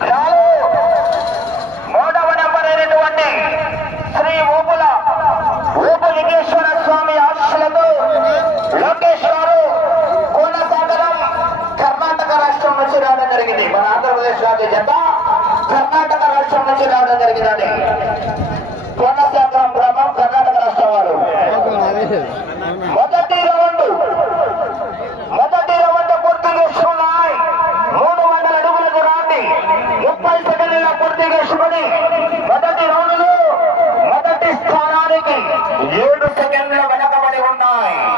చాలు మూడవ నెంబర్ అయినటువంటి శ్రీ ఊపుల ఊపు లింగేశ్వర స్వామి ఆశీస్సులతో లోకేష్ గారు కోనసాగరం కర్ణాటక రాష్ట్రం నుంచి రావడం జరిగింది మన ఆంధ్రప్రదేశ్ రాజ్య జత కర్ణాటక రాష్ట్రం నుంచి రావడం జరిగిందండి కోనసాగరం గ్రామం కర్ణాటక రాష్ట్రం వారు మొదటి రౌండ్ మొదటి రౌండ్ పూర్తి చేసుకున్నాయి మూడు వందల అడుగుల దూరాన్ని ముప్పై సెకండ్ల పూర్తి చేసుకుని మొదటి రౌండ్లో మొదటి స్థానానికి ఏడు సెకండ్ల వెనకబడి ఉన్నాయి.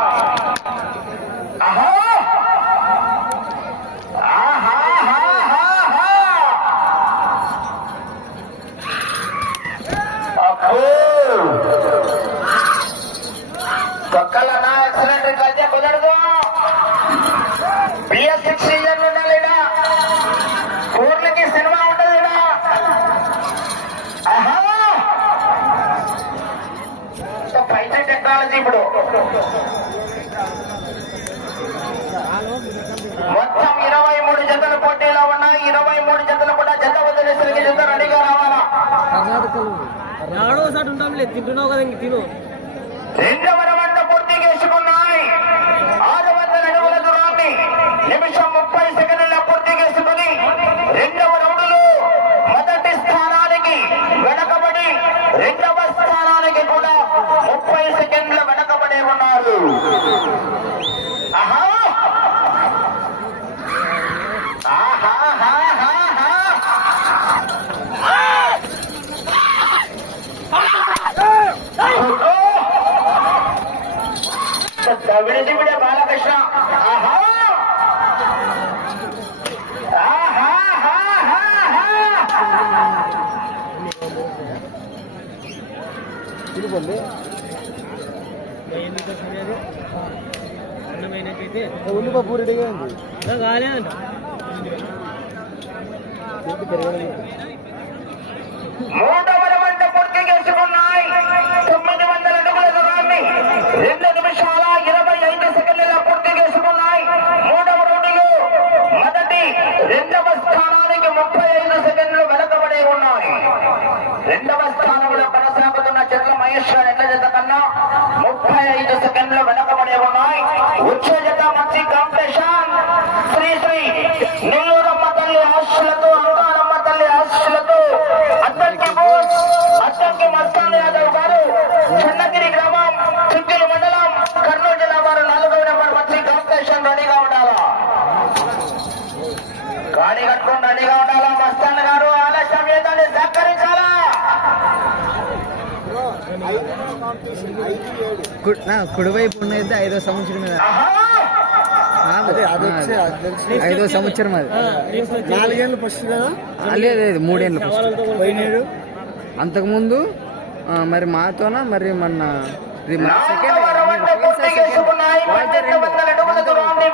ఆడో సాటి ఉంటాంలే తింటున్నావు కదా ఇంక తిను. రెండవ రౌండ్ పూర్తి చేసుకున్నాయి. ఆరు వందల అడుగుల దూరాన్ని నిమిషం ముప్పై సెకండ్ల పూర్తి చేసుకుని రెండవ రౌండ్లో మొదటి స్థానానికి వెనకబడి రెండవ స్థానానికి కూడా ముప్పై సెకండ్ల వెనకబడి ఉన్నారు ఆహా ఆహాహాహాహా. కూడా బాలకృష్ణ. ఆహా! ఆహాహాహాహా. తినుకోండి ఎందుకు సమయాలు అన్నమైనట్టయితే ఉల్లిపప్పు రెడీగా ఉంది. కాలేదంట రౌండ్ పూర్తి చేసుకున్నాయి. తొమ్మిది వందల అడుగుల దూరాన్ని. రెండు నిమిషాల ఇరవై ఐదు సెకండ్ల పూర్తి చేసుకున్నాయి మూడవ రౌండ్లో మొదటి రెండవ స్థానానికి ముప్పై ఐదు సెకండ్లు వెనకబడి ఉన్నాయి రెండవ స్థానంలో కొనసాగుతున్న చంద్ర మహేశ్వర్ ఎట్ల జత కన్నా ముప్పై ఐదు సెకండ్లు వెనకబడి ఉన్నాయి. వచ్చే జత మంచి కాంపిటీషన్. శ్రీ శ్రీ కుడివైపు ఉన్నది ఐదో సంవత్సరం మీద ఐదో సంవత్సరం అది. నాలుగేళ్ళు ఫస్ట్ కదా? లేదు లేదు మూడేళ్ళు ఫస్ట్. పోయినాడు? అంతకుముందు మరి మాతోన మరి మన సెకండ్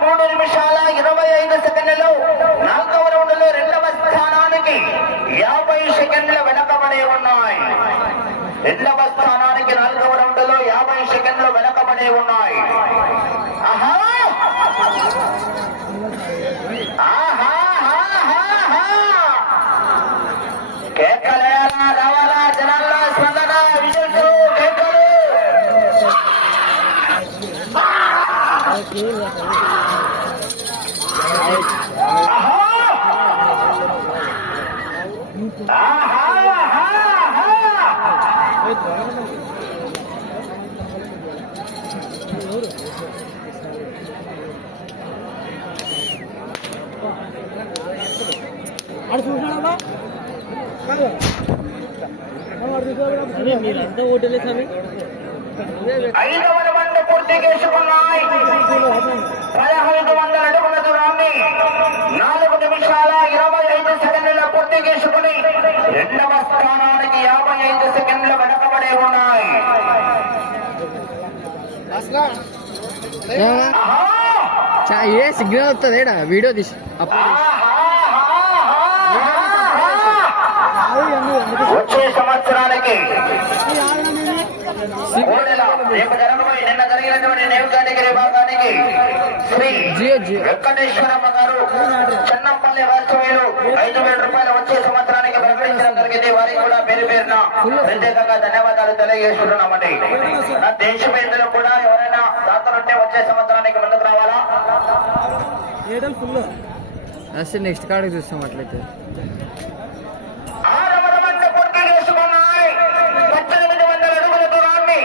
మూడు నిమిషాల ఇరవై ఐదు నాలుగవ రెండవ స్థానానికి యాభై సెకండ్ల వెనకబడి ఉన్నాయి. రెండవ స్థానానికి నాలుగవ రౌండ్లో యాభై సెకండ్లు వెనకబడి ఉన్నాయి. ఆహా! ఆహాహాహాహా. కేకలేయాలా రావాలా? ఓటలే స్వామి ఐదవ రౌండ్ పూర్తి చేసుకున్నాయి పదహైదు వందల అడుగుల దూరాన్ని నాలుగు నిమిషాల ఇరవై ఐదు సెకండ్ల పూర్తి చేసుకుని రెండవ స్థానానికి యాభై ఐదు సెకండ్లు వెనకబడి ఉన్నాయి ఆహా! చా- ఏ? సిగ్నల్ వస్తుంది ఏడా? వీడియో తీసి. వచ్చే సంవత్సరానికి నిన్న జరిగినటువంటి విభాగానికి శ్రీ వెంకటేశ్వరమ్మ గారు చెన్నంపల్లి వాస్తవ్యులు ఐదు వేల రూపాయలు వచ్చే సంవత్సరానికి ప్రకటించడం జరిగింది వారికి కూడా పేరు పేరున ప్రత్యేకంగా ధన్యవాదాలు తెలియజేస్తున్నామండి. నా దేశమేందులో కూడా ఎవరైనా దాతలుంటే వచ్చే సంవత్సరానికి ముందుకు రావాలా? ఏడలు ఫుల్. అసలు నెక్స్ట్ కాడికి చూస్తాం అట్లయితే ఆరవ రౌండ్ పూర్తి చేసుకున్నాయి పద్దెనిమిది వందల అడుగుల దూరాన్ని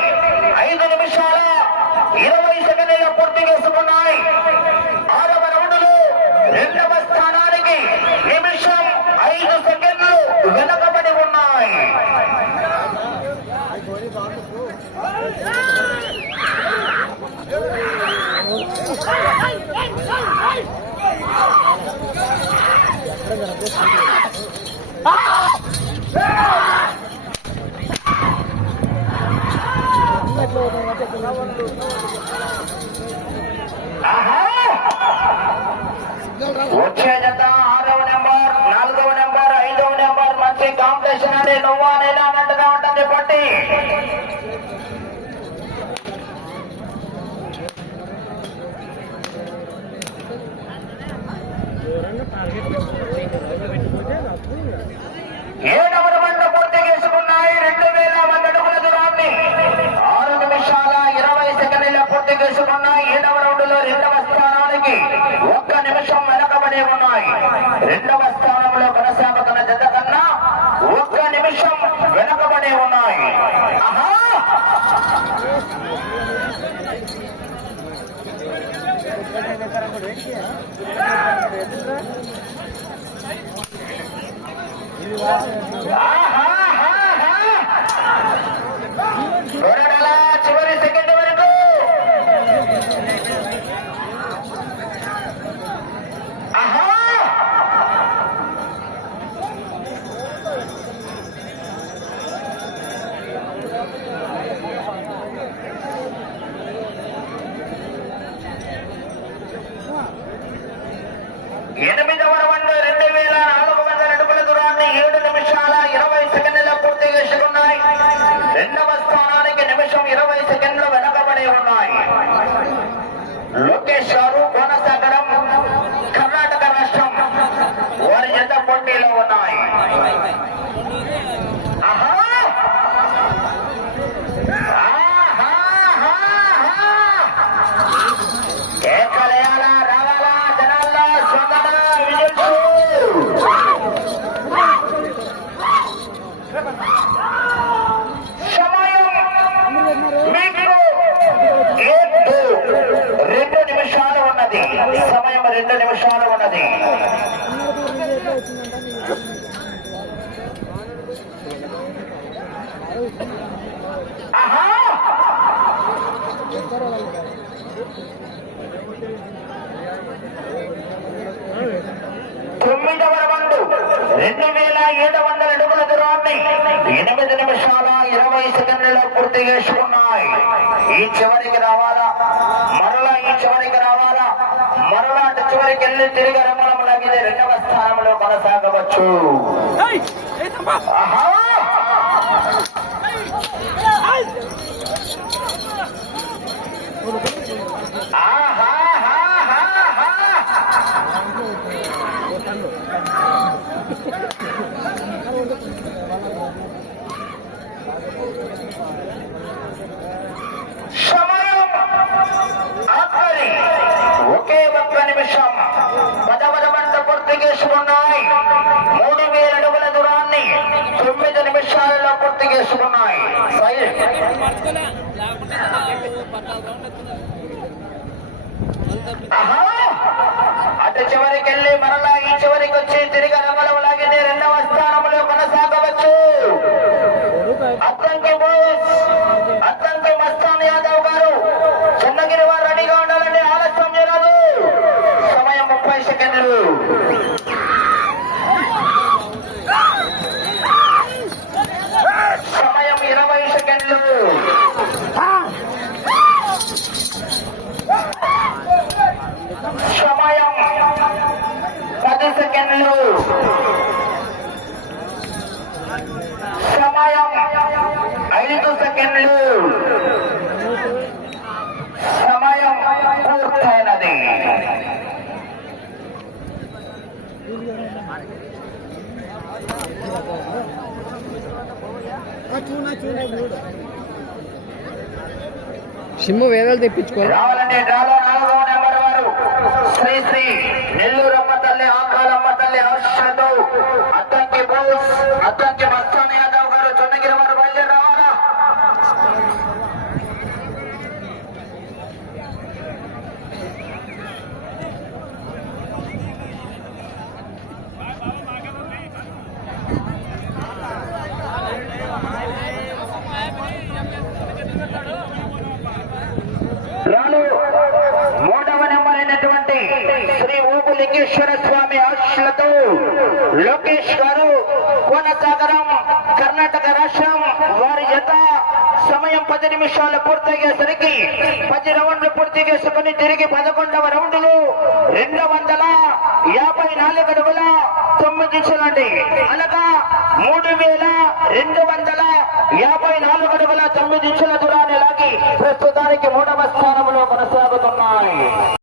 ఐదు నిమిషాల ఇరవై సెకండ్ల పూర్తి చేసుకున్నాయి ఆరవ రౌండ్లో రెండవ స్థానానికి నిమిషం ఐదు సెకండ్లు వెనకబడి ఉన్నాయి ఆహా! వచ్చే జత ఆరవ నెంబర్ నాలుగవ నెంబర్ ఐదవ నెంబర్ మంచి కాంపిటీషన్ అండి నువ్వా నేనా అన్నట్టుగా ఉంటుంది పట్టి ఎవరన్నా టార్గెట్ పెట్టుకుంటే నాకు ఏడవ రౌండ్ పూర్తి చేసుకున్నాయి రెండు వేల మంది అడుగుల దూరాన్ని ఆరు నిమిషాల ఇరవై సెకండ్ల ఏడవ రౌండ్లో రెండవ స్థానానికి ఒక్క నిమిషం వెనకబడి ఉన్నాయి. రెండవ స్థానంలో కొనసాగుతున్న జత కన్నా ఒక్క నిమిషం వెనకబడి ఉన్నాయి. ఆహా గొర్రెల చివరి సెకండ్ వరకు ఆహా! ఎనిమిదవ రౌండ్ రెండు వేల నాలుగు వందల అడుగుల దూరాన్ని ఏడు నిమిషాల ఇరవై సెకండ్ల పూర్తి చేసుకున్నాయి రెండవ స్థానానికి నిమిషం ఇరవై సెకండ్లు వెనకబడి ఉన్నాయి లోకేష్ గారు కొనసాగడం కర్ణాటక రాష్ట్రం వారి జత పోటీలో ఉన్నాయి ఆహా! ఆహాహాహా! కేకలేయాలా రావాలా జనాల్లో స్పందన విజుల్స్ సమయం మీకు ఏడు రెండు నిమిషాలు ఉన్నది సమయం రెండు నిమిషాలు ఉన్నది ఆహా తొమ్మిదవ రౌండ్ రెండు వేల ఏడు వందల అడుగుల దూరాన్ని ఎనిమిది నిమిషాల ఇరవై సెకండ్లలో పూర్తి చేసుకున్నాయి. ఈ చివరికి రావాలా? మరలా ఈ చివరికి రావాలా? మరలా అటు చివరికి వెళ్ళి తిరిగి రంగంలో లాగితే రెండవ స్థానంలో కొనసాగవచ్చు. ఆహా! ఆహాహాహాహా! సమయం ఆఖరి ఒకే ఒక్క నిమిషం పదవద వంట పూర్తి చేసుకున్నాయి మూడు వేల అడుగుల దూరాన్ని తొమ్మిది నిమిషాలలో అటు చివరికి వెళ్ళి మరలా ఈ చివరికి వచ్చి తిరిగి రంగంలో రెండవ స్థానంలో కొనసాగవచ్చు. అత్తంకి బోస్ అత్తంకి మస్తాన్ యాదవ్ గారు చిన్నగిరి వారు సమయం ఐదు సెకండ్లు. సమయం పూర్తయినది. సిమ్ము వేదాలు తెప్పించుకోవాలి. రావాలంటే నాలుగో నెంబర్ వారు. శ్రీ శ్రీ నెల్లూరమ్మ తల్లి ఆకాలమ్మ తల్లి హర్షతో అద్దంకి బోస్ అద్దంకి మస్తాన్ యాదవ్ గారు చొన్నగిరి వారు బయలుదేరి రావాలా రాను మూడవ నెంబర్ అయినటువంటి శ్రీ ఊపు లింగేశ్వర స్వామి ఆశలతో లోకేష్ గారు కోనసాగరం కర్ణాటక రాష్ట్రం వారి జత సమయం పది నిమిషాలు పూర్తయ్యేసరికి పది రౌండ్లు పూర్తి చేసుకుని తిరిగి పదకొండవ రౌండ్లు రెండు వందల యాభై నాలుగు అడుగుల తొమ్మిది ఇంచులండి అనగా మూడు వేల రెండు వందల యాభై నాలుగు అడుగుల తొమ్మిది ఇంచుల దూరాన్ని లాగి ప్రస్తుతానికి మూడవ స్థానంలో కొనసాగుతున్నాయి.